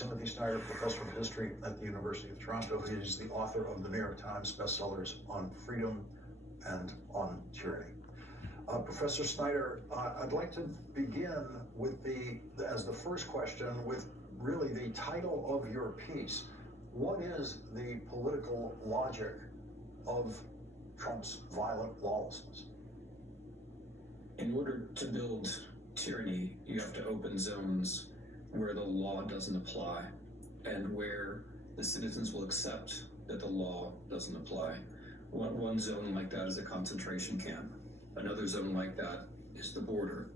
Timothy Snyder, professor of history at the University of Toronto. He is the author of the New York Times bestsellers on freedom and on tyranny. Professor Snyder, I'd like to begin with as the first question with really the title of your piece. What is the political logic of Trump's violent lawlessness? In order to build tyranny, you have to open zones where the law doesn't apply and where the citizens will accept that the law doesn't apply. One zone like that is a concentration camp. Another zone like that is the border.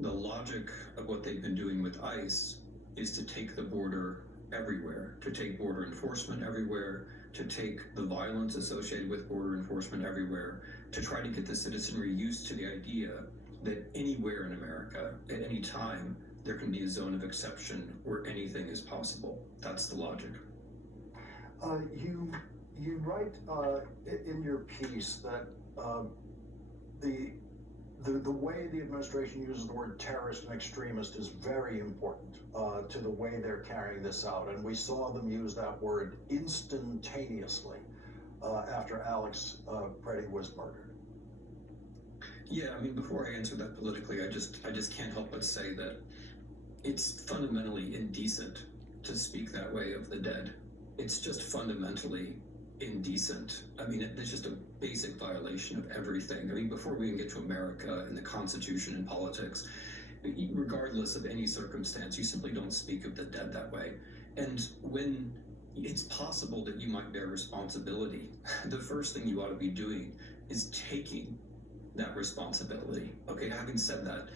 The logic of what they've been doing with ICE is to take the border everywhere, to take border enforcement everywhere, to take the violence associated with border enforcement everywhere, to try to get the citizenry used to the idea that anywhere in America, at any time, there can be a zone of exception where anything is possible. That's the logic. You write in your piece that the way the administration uses the word terrorist and extremist is very important to the way they're carrying this out. And we saw them use that word instantaneously after Alex Preddy was murdered. Yeah, I mean, before I answer that politically, I just can't help but say that it's fundamentally indecent to speak that way of the dead. It's just fundamentally indecent. I mean, it's just a basic violation of everything. I mean, before we even get to America and the Constitution and politics, regardless of any circumstance, you simply don't speak of the dead that way. And when it's possible that you might bear responsibility, the first thing you ought to be doing is taking that responsibility. Okay, having said that,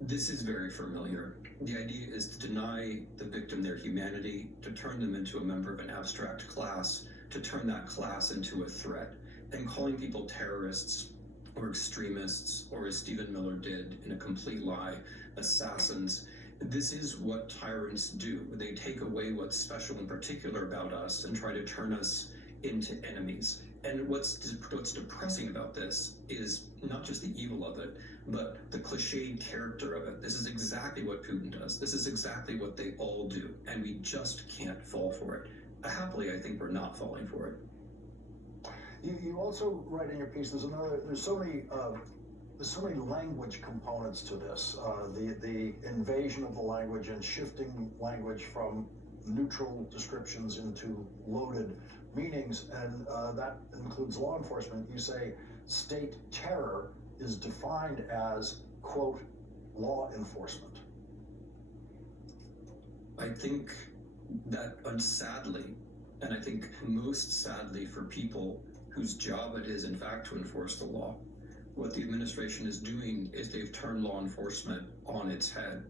this is very familiar. The idea is to deny the victim their humanity, to turn them into a member of an abstract class, to turn that class into a threat. And calling people terrorists or extremists, or as Stephen Miller did in A Complete Lie, assassins, this is what tyrants do. They take away what's special and particular about us and try to turn us into enemies. And what's depressing about this is not just the evil of it, but the cliched character of it. This is exactly what Putin does. This is exactly what they all do, and we just can't fall for it. Happily, I think we're not falling for it. You also write in your piece, there's so many language components to this. The invasion of the language and shifting language from neutral descriptions into loaded meanings, and that includes law enforcement. You say state terror is defined as, quote, law enforcement. I think that sadly, and I think most sadly for people whose job it is in fact to enforce the law, what the administration is doing is they've turned law enforcement on its head.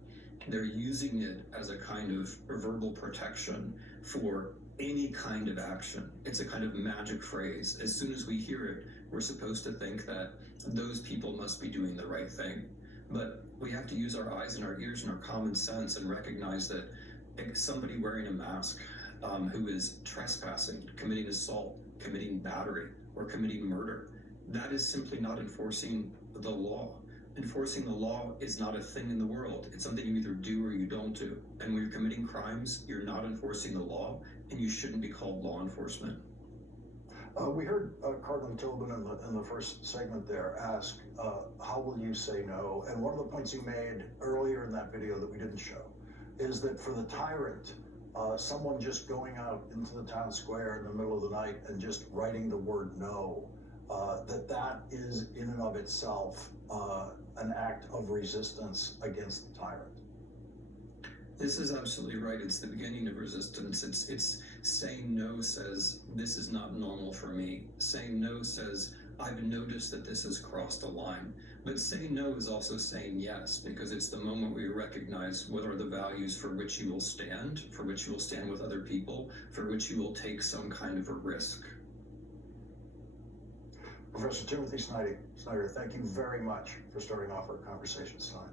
They're using it as a kind of verbal protection for any kind of action. It's a kind of magic phrase. As soon as we hear it, we're supposed to think that those people must be doing the right thing. But we have to use our eyes and our ears and our common sense and recognize that somebody wearing a mask who is trespassing, committing assault, committing battery, or committing murder, that is simply not enforcing the law. Enforcing the law is not a thing in the world. It's something you either do or you don't do. And when you're committing crimes, you're not enforcing the law, and you shouldn't be called law enforcement. We heard Cardinal Tobin in the first segment there ask, how will you say no? And one of the points he made earlier in that video that we didn't show is that for the tyrant, someone just going out into the town square in the middle of the night and just writing the word no, that is in and of itself an act of resistance against the tyrant. This is absolutely right. It's the beginning of resistance. It's saying no says, this is not normal for me. Saying no says, I've noticed that this has crossed a line. But saying no is also saying yes, because it's the moment where you recognize what are the values for which you will stand with other people, for which you will take some kind of a risk. Professor Timothy Snyder, thank you very much for starting off our conversation tonight.